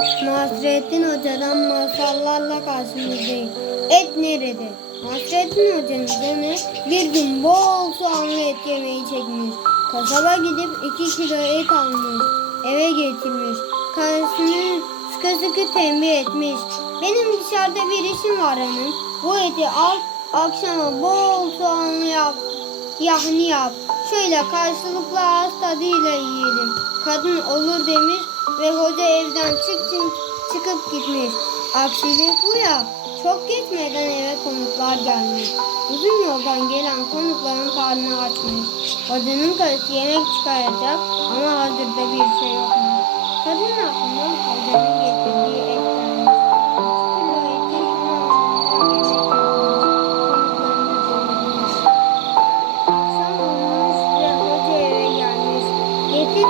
Nasrettin Hoca'dan masallarla karşınızdayım. Et nerede? Nasrettin Hoca'nın canı bir gün bol soğanlı et yemeği çekmiş. Kasaba gidip iki kilo et almış. Eve getirmiş. Karısını sıkı sıkı tembih etmiş. Benim dışarıda bir işim var hanım. Bu eti al, akşama bol soğanlı yap. Yahni yap. Şöyle karşılıklı ağız tadıyla yiyelim. Kadın olur demiş ve hoca evden çıktı, çıkıp gitmiş. Aksilik bu ya. Çok geçmeden eve konuklar gelmiş. Uzun yoldan gelen konukların karnını açmış. Hocanın karısı yemek çıkaracak ama hazırda bir şey yokmuş. Kadın aklına hocanın getirdiği et gelmiş. Getir